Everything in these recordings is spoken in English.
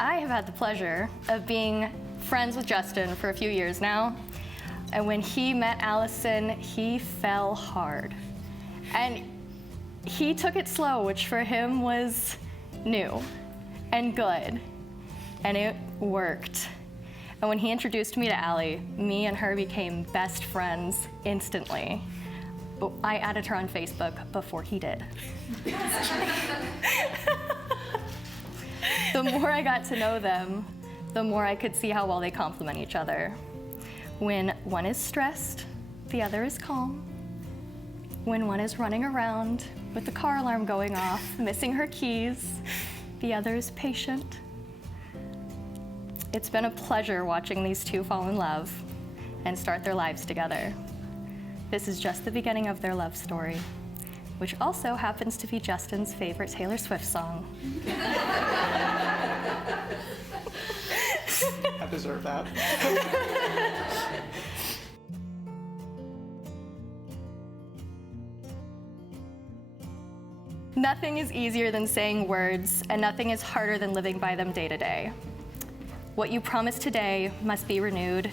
I have had the pleasure of being friends with Justin for a few years now. And when he met Allison, he fell hard. And he took it slow, which for him was new and good. And it worked. And when he introduced me to Allie, me and her became best friends instantly. I added her on Facebook before he did. The more I got to know them, the more I could see how well they complement each other. When one is stressed, the other is calm. When one is running around with the car alarm going off, missing her keys, the other is patient. It's been a pleasure watching these two fall in love and start their lives together. This is just the beginning of their love story, which also happens to be Justin's favorite Taylor Swift song. I deserve that. Nothing is easier than saying words, and nothing is harder than living by them day to day. What you promise today must be renewed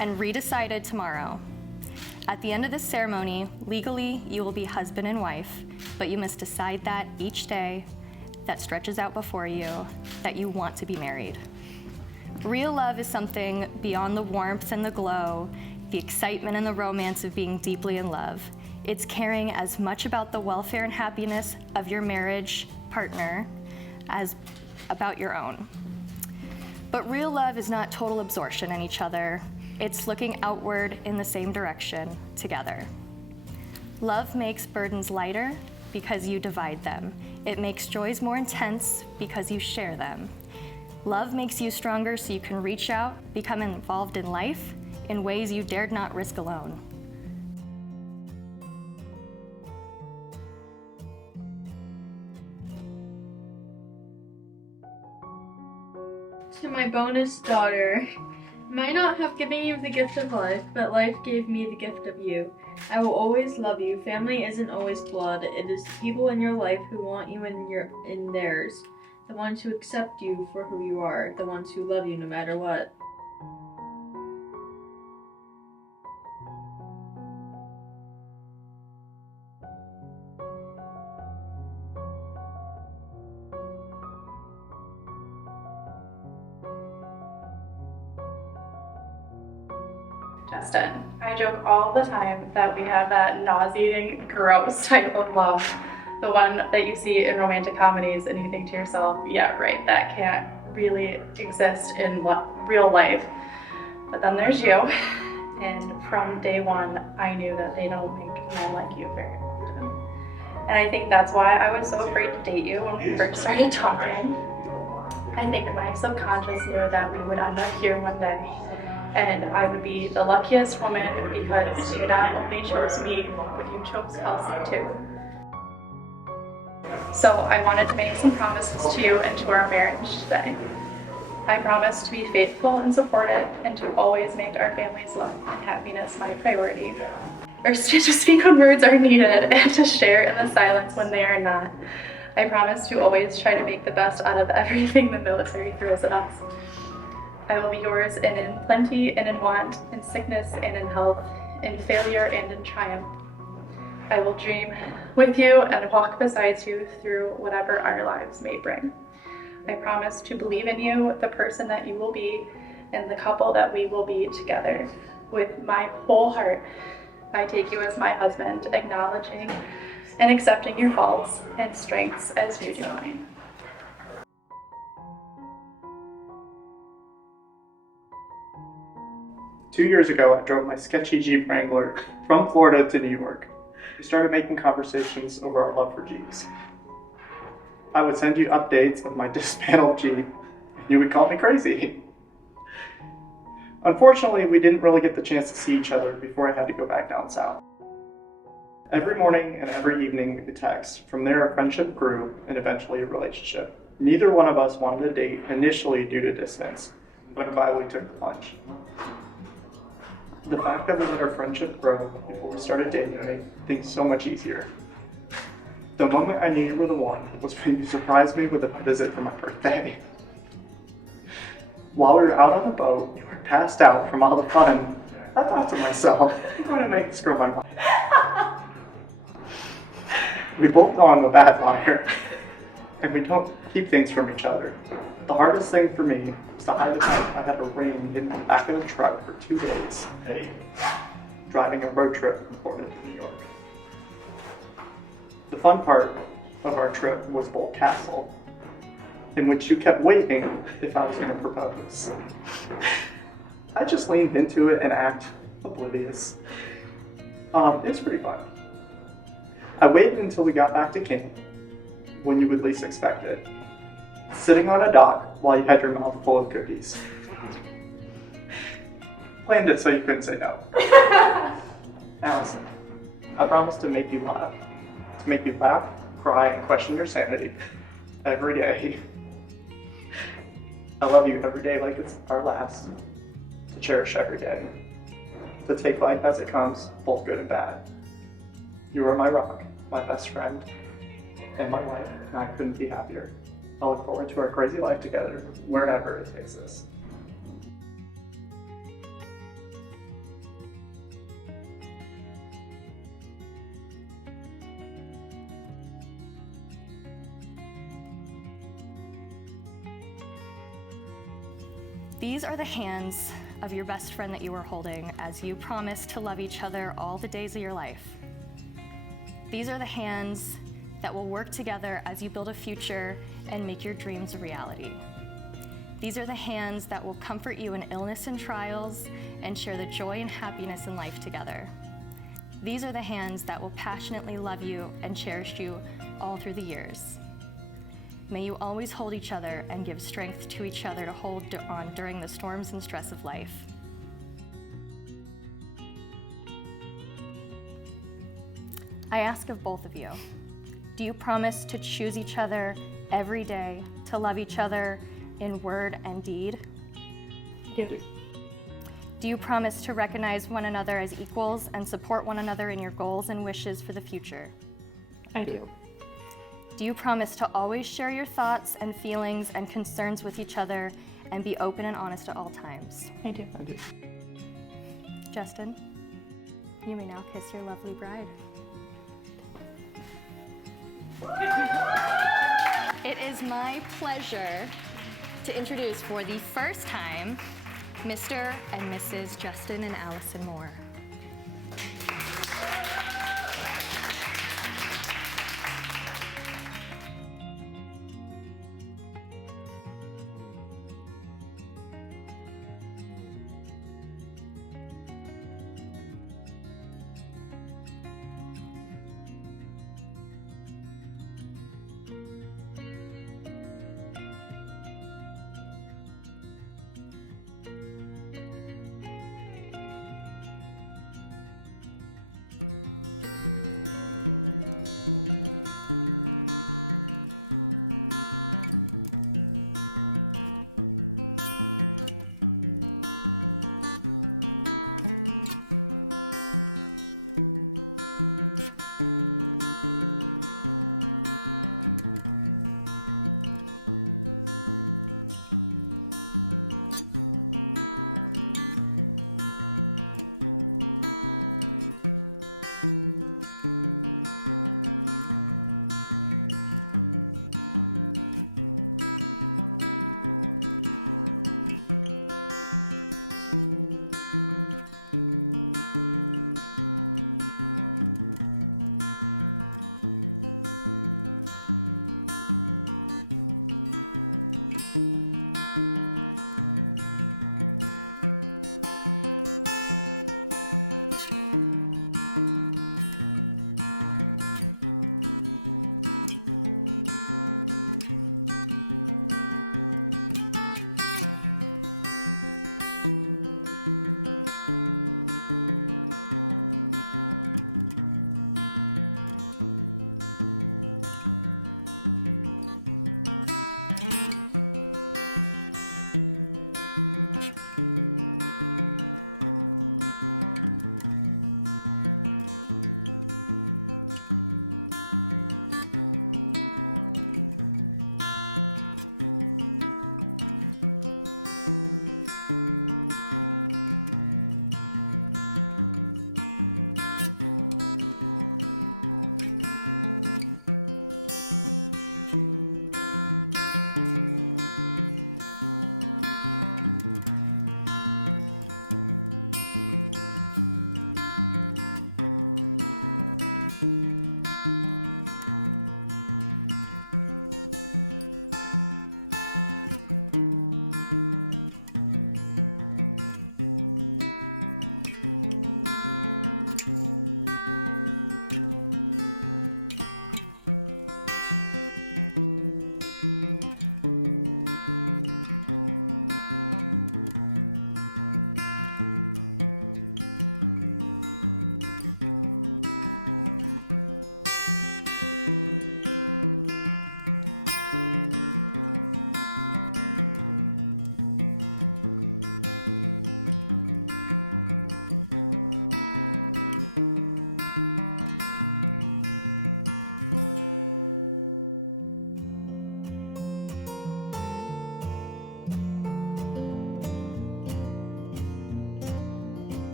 and redecided tomorrow. At the end of this ceremony, legally, you will be husband and wife, but you must decide that each day that stretches out before you, that you want to be married. Real love is something beyond the warmth and the glow, the excitement and the romance of being deeply in love. It's caring as much about the welfare and happiness of your marriage partner as about your own. But real love is not total absorption in each other. It's looking outward in the same direction together. Love makes burdens lighter because you divide them. It makes joys more intense because you share them. Love makes you stronger so you can reach out, become involved in life in ways you dared not risk alone. To my bonus daughter, might not have given you the gift of life, but life gave me the gift of you. I will always love you. Family isn't always blood. It is the people in your life who want you in theirs. The ones who accept you for who you are. The ones who love you no matter what. Justin, I joke all the time that we have that nauseating, gross type of love. The one that you see in romantic comedies and you think to yourself, yeah, right, that can't really exist in real life. But then there's you. And from day one, I knew that they don't make men like you very often. And I think that's why I was so afraid to date you when we first started talking. I think my subconscious knew that we would end up here one day. And I would be the luckiest woman because you not only chose me, but you chose Kelsey too. So I wanted to make some promises to you and to our marriage today. I promise to be faithful and supportive and to always make our family's love and happiness my priority. First, to speak when words are needed and to share in the silence when they are not. I promise to always try to make the best out of everything the military throws at us. I will be yours in plenty and in want, in sickness and in health, in failure and in triumph. I will dream with you and walk beside you through whatever our lives may bring. I promise to believe in you, the person that you will be, and the couple that we will be together. With my whole heart, I take you as my husband, acknowledging and accepting your faults and strengths as you do mine. 2 years ago, I drove my sketchy Jeep Wrangler from Florida to New York. We started making conversations over our love for Jeeps. I would send you updates of my dismantled Jeep, and you would call me crazy. Unfortunately, we didn't really get the chance to see each other before I had to go back down south. Every morning and every evening we would text. From there, a friendship grew and eventually a relationship. Neither one of us wanted to date initially due to distance, but I'm glad we took the plunge. The fact that we let our friendship grow before we started dating made things so much easier. The moment I knew you were the one was when you surprised me with a visit for my birthday. While we were out on the boat, passed out from all the fun, I thought to myself, I'm going to make this girl my wife. We both know I'm a bad liar, and we don't keep things from each other. The hardest thing for me was to hide the fact I had a ring in the back of a truck for 2 days, driving a road trip from Portland to New York. The fun part of our trip was Bolt Castle, in which you kept waiting if I was going to propose. I just leaned into it and acted oblivious. It was pretty fun. I waited until we got back to camp, when you would least expect it, sitting on a dock while you had your mouth full of cookies. Planned it so you couldn't say no. Allison, I promised to make you laugh, cry, and question your sanity every day. I love you every day like it's our last, to cherish every day, to take life as it comes, both good and bad. You are my rock, my best friend, and my wife, and I couldn't be happier. I look forward to our crazy life together, wherever it takes us. These are the hands of your best friend that you are holding as you promise to love each other all the days of your life. These are the hands that will work together as you build a future and make your dreams a reality. These are the hands that will comfort you in illness and trials and share the joy and happiness in life together. These are the hands that will passionately love you and cherish you all through the years. May you always hold each other and give strength to each other to hold on during the storms and stress of life. I ask of both of you, do you promise to choose each other every day, to love each other in word and deed? Yeah. Do you promise to recognize one another as equals and support one another in your goals and wishes for the future? I do. Do you promise to always share your thoughts and feelings and concerns with each other and be open and honest at all times? I do. I do. Justin, you may now kiss your lovely bride. It is my pleasure to introduce for the first time Mr. and Mrs. Justin and Allison Moore.